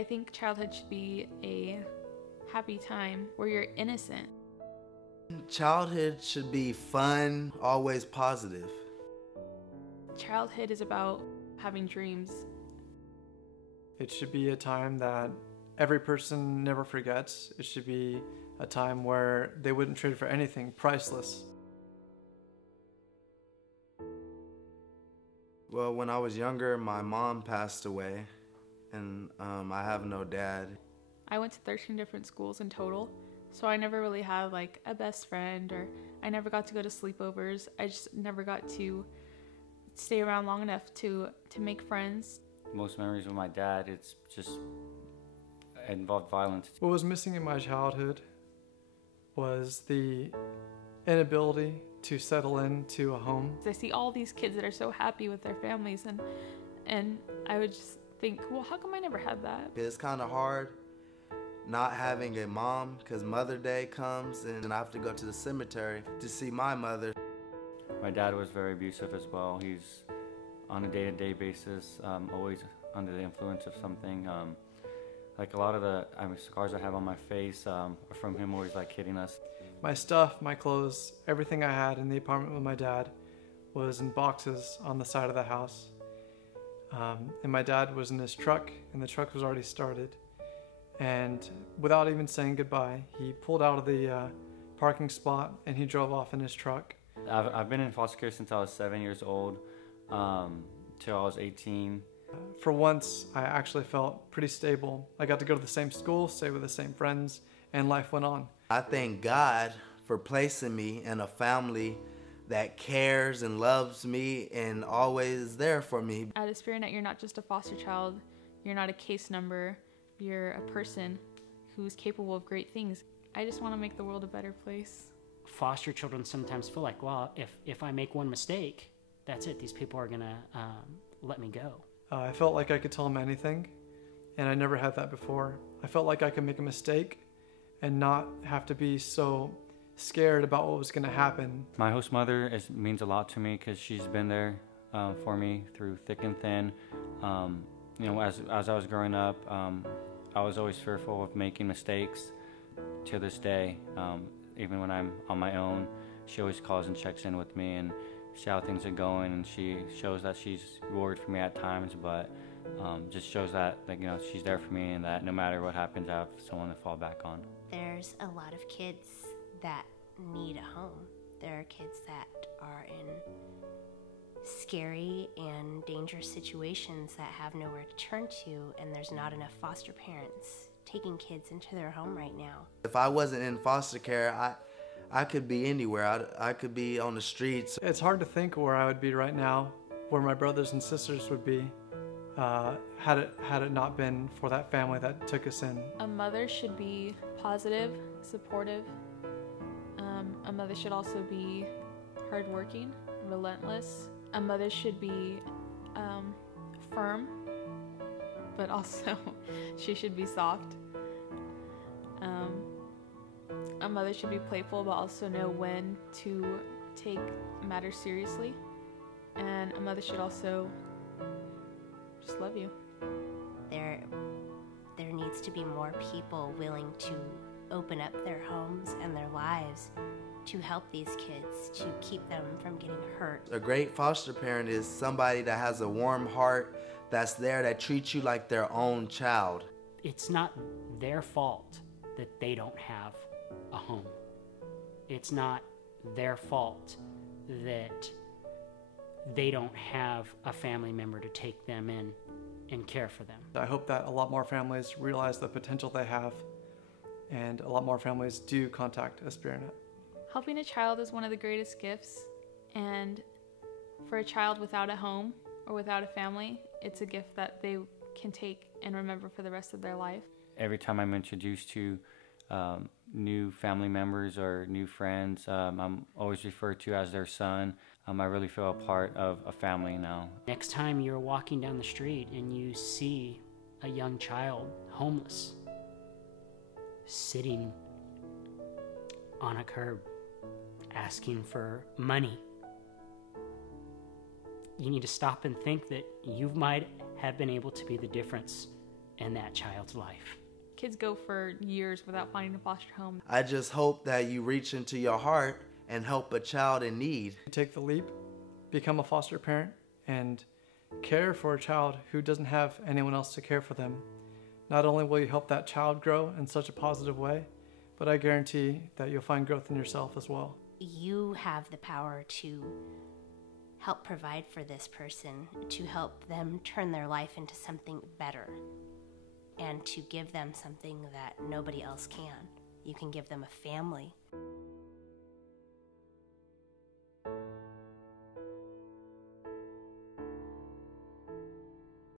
I think childhood should be a happy time where you're innocent. Childhood should be fun, always positive. Childhood is about having dreams. It should be a time that every person never forgets. It should be a time where they wouldn't trade for anything, priceless. Well, when I was younger, my mom passed away, and I have no dad. I went to 13 different schools in total, so I never really had like a best friend, or I never got to go to sleepovers. I just never got to stay around long enough to make friends. Most memories with my dad, it's just involved violence. What was missing in my childhood was the inability to settle into a home. I see all these kids that are so happy with their families, and I would just think, well, how come I never had that? It's kind of hard not having a mom, because Mother Day comes and I have to go to the cemetery to see my mother. My dad was very abusive as well. He's on a day-to-day basis, always under the influence of something. Like a lot of the scars I have on my face are from him always like hitting us. My stuff, my clothes, everything I had in the apartment with my dad was in boxes on the side of the house. And my dad was in his truck, and the truck was already started. And without even saying goodbye, he pulled out of the parking spot and he drove off in his truck. I've been in foster care since I was 7 years old, till I was 18. For once, I actually felt pretty stable. I got to go to the same school, stay with the same friends, and life went on. I thank God for placing me in a family that cares and loves me and always is there for me. At Aspiranet, you're not just a foster child, you're not a case number, you're a person who's capable of great things. I just want to make the world a better place. Foster children sometimes feel like, well, if I make one mistake, that's it. These people are going to let me go. I felt like I could tell them anything, and I never had that before. I felt like I could make a mistake and not have to be so scared about what was going to happen. My host mother means a lot to me because she's been there for me through thick and thin. You know, as I was growing up, I was always fearful of making mistakes. To this day, even when I'm on my own, she always calls and checks in with me and see how things are going, and she shows that she's worried for me at times, but just shows that, like, you know, she's there for me, and that no matter what happens, I have someone to fall back on. There's a lot of kids that need a home. There are kids that are in scary and dangerous situations that have nowhere to turn to, and there's not enough foster parents taking kids into their home right now. If I wasn't in foster care, I could be anywhere. I could be on the streets. It's hard to think where I would be right now, where my brothers and sisters would be, had it not been for that family that took us in. A mother should be positive, supportive. A mother should also be hardworking, relentless. A mother should be firm, but also she should be soft. A mother should be playful, but also know when to take matters seriously. And a mother should also just love you. There needs to be more people willing to open up their homes and their lives to help these kids, to keep them from getting hurt. A great foster parent is somebody that has a warm heart, that's there, that treats you like their own child. It's not their fault that they don't have a home. It's not their fault that they don't have a family member to take them in and care for them. I hope that a lot more families realize the potential they have, and a lot more families do contact Aspiranet. Helping a child is one of the greatest gifts, and for a child without a home or without a family, it's a gift that they can take and remember for the rest of their life. Every time I'm introduced to new family members or new friends, I'm always referred to as their son. I really feel a part of a family now. Next time you're walking down the street and you see a young child, homeless, sitting on a curb, asking for money, you need to stop and think that you might have been able to be the difference in that child's life. Kids go for years without finding a foster home. I just hope that you reach into your heart and help a child in need. Take the leap, become a foster parent, and care for a child who doesn't have anyone else to care for them. Not only will you help that child grow in such a positive way, but I guarantee that you'll find growth in yourself as well. You have the power to help provide for this person, to help them turn their life into something better, and to give them something that nobody else can. You can give them a family.